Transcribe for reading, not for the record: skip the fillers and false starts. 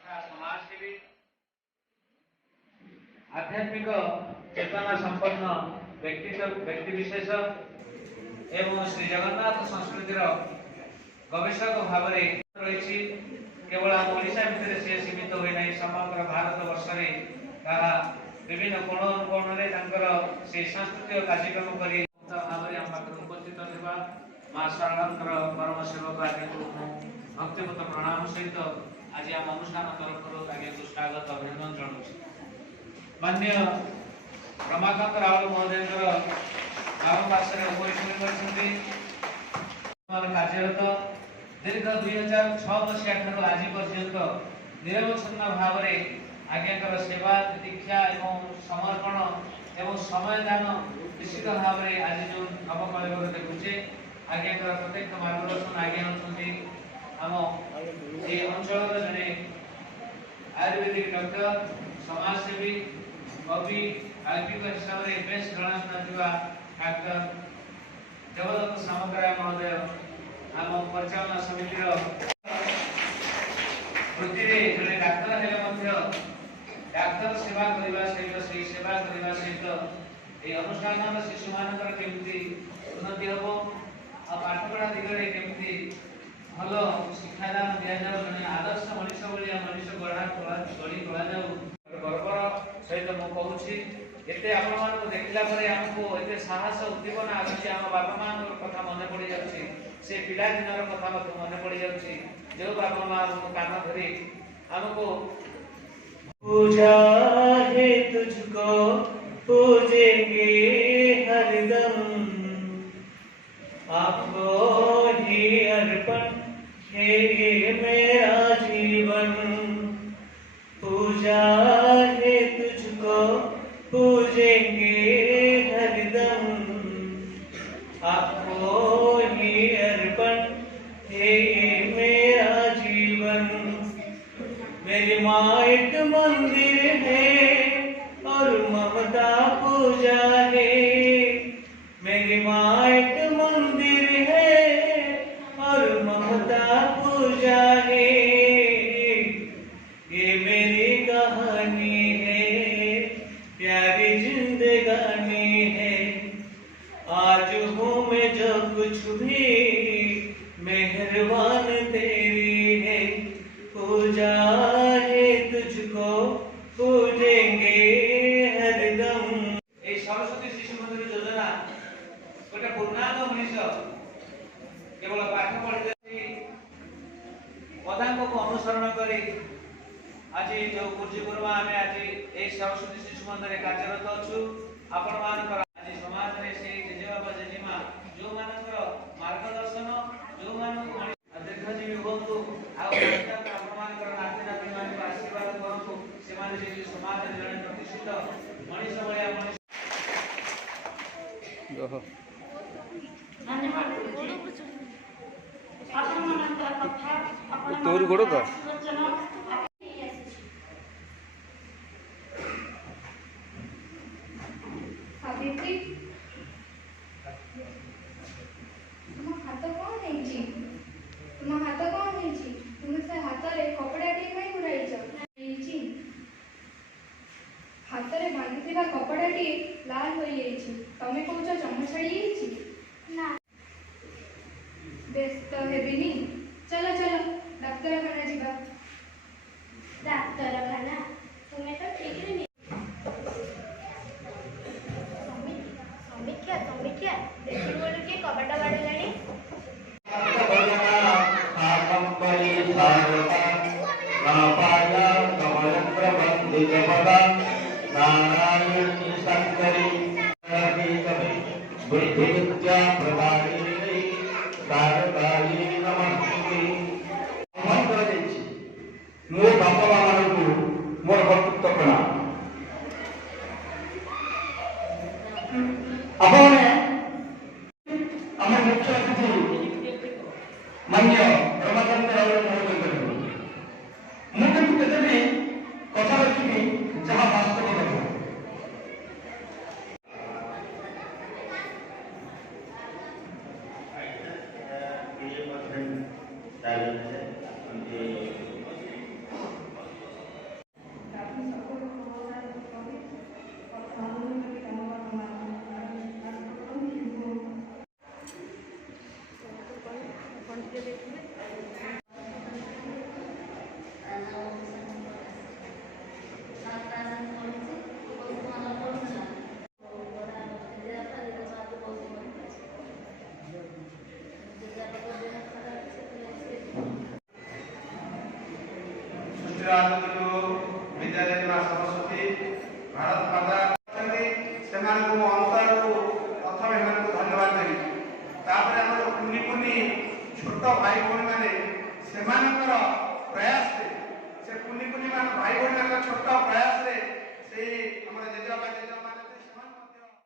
समाजसेवी आध्यात्मिक चेतना संपन्न व्यक्ति विशेष एवं श्री जगन्नाथ संस्कृतिर गवेषक भाव रही केवल आम ओडिशा भितर से सीमित हुए नहीं समग्र भारत वर्ष में विभिन्न कोण अनुकोण से सांस्कृतिक कार्यक्रम कर उपस्थित होगा माँ शारदांकर परम सेवक आगे भक्तिगत प्रणाम सहित आज आम अनुष्ठान तरफ आगे स्वागत अभिनंदन जनाऊँ। माननीय रमाकांत रावल महोदय बाम पार्श्व उपस्थित कार्यरत दीर्घ 2006 मसीहा ठार आज पर्यंत निरवच्छिन्न भाव आज्ञाकर सेवा दीक्षा एवं समर्पण एवं समयदान निश्चित भाव आज जो नवकलेवर देखुचे आज्ञाकर प्रत्येक मार्गदर्शन आज्ञा होती आम ये अंचल जड़े आयुर्वेदिक डॉक्टर समाजसेवी कवि आल्पिक हिसाब से बेस जनाशुना डाक्टर देवदत्त सामग्राय महोदय आम परिचालना समितिर वृत्ति जड़े डाक्तर हेले डाक्तर सेवा करने सहित से सेवा करने सहित ये अनुष्ठान शिशु मानकर केमती उन्नति हम आ पाठपढ़ा दिगरे केमती भल शिक्षादान दि जाऊ जड़े आदर्श मनीष भाया मनीष गढ़ी गढ़ा जाऊ गर्वर सहित मुझे कहूँ एते आपण देखला आमको एते साहस उद्दीपना आसी आम बापा माँ कथा मन पड़ जाऊँगी से पिला दिन कथा मन पड़ जाऊँगी जो बापा माँ कान धरी आमको पूजा है तुझको पूजेंगे हरदम आपको ही अर्पण है ये मेरा जीवन पूजा है तुझको पूजेंगे हरदम आपको ही अर्पण है ये मेरा जीवन मेरी माँ एक मंदिर है और ममता पूजा है मेरी माँ एक मंदिर है और ममता पूजा है ये मेरी कहानी है प्यारी जिंदगानी है आज हूँ मैं जो कुछ भी मेहरबान तेरी है पूजा है तुझको पूजेंगे हरदम। सरस्वती शिशु मंदिर योजना गोटे पूर्णांग मनीष केवल पाठ पढ़ी पदांक को अनुसरण कर आज जो गुरुजी गुरुमा आम आज ये सरस्वती शिशु मंदिर कार्यरत अच्छु आपण मान आज समाज में से जेजेबाबा जेजेमा जो मानकर मार्गदर्शन जो मान दीर्घजीवी हूँ आशीर्वाद करूँ से समाज जड़े प्रतिष्ठित मनीष भाया मनीष ଆପଣମାନଙ୍କର କଥା ତୋରି ଗୋଡ଼ ତ? ଆଲୋଚନା ନେଇ ଆସିଛି। ସାବିତ୍ରୀ, ତୁମ ହାତ କ'ଣ ହେଇଛି? ତୁମ ହାତ କ'ଣ ହେଇଛି? ତୁମେ ସେ ହାତରେ କପଡ଼ାଟିଏ କାହିଁ ଘୁରାଇଛ? ହେଇଛି ହାତରେ ବାନ୍ଧିଥିବା କପଡ଼ାଟିଏ ଲାଲ ହୋଇଯାଇଛି। ତମେ କହୁଛ ଚମ ଛାଡ଼ି ଯାଇଛି? ନା, ବ୍ୟସ୍ତ ହେବିନି, ଚାଲ ଚାଲ ଡାକ୍ତରଖାନା ଯିବା। ଡାକ୍ତରଖାନା? ତୁମେ ତ ଠିକରେ ସମୀକ୍ଷା ଦେଖିଲୁ ବେଳୁ କିଏ କବାଟ ବାଡ଼ିଲାଣି? ମୋ ବାପା ମାମାନଙ୍କୁ ମୋର କର୍ତ୍ତୃତ୍ୱ ପ୍ରଣାମ। ଆପଣମାନେ ଆମ ମୁଖ୍ୟ ଅତିଥି ମାନ୍ୟ ରମାକାନ୍ତ ରାଉତ ମହୋଦୟଙ୍କୁ ମୁଁ କିନ୍ତୁ କେତେଟି କଥା ରଖିବି ଯାହା ବାସ୍ତବ କଥା। ବିଦ୍ୟାଳୟ ମା ସରସ୍ୱତୀ ଭାରତ ମାତା ଅଛନ୍ତି, ସେମାନଙ୍କୁ ମୁଁ ଅନ୍ତରରୁ ପ୍ରଥମେ ଏମାନଙ୍କୁ ଧନ୍ୟବାଦ ଦେବି। ତାପରେ ଆମର କୁନି କୁନି ଛୋଟ ଭାଇ ଭଉଣୀମାନେ ସେମାନଙ୍କର ପ୍ରୟାସରେ, ସେ କୁନି କୁନି ଭାଇ ଭଉଣୀମାନଙ୍କ ଛୋଟ ପ୍ରୟାସରେ ସେଇ ଆମର ଜେଜେବାପା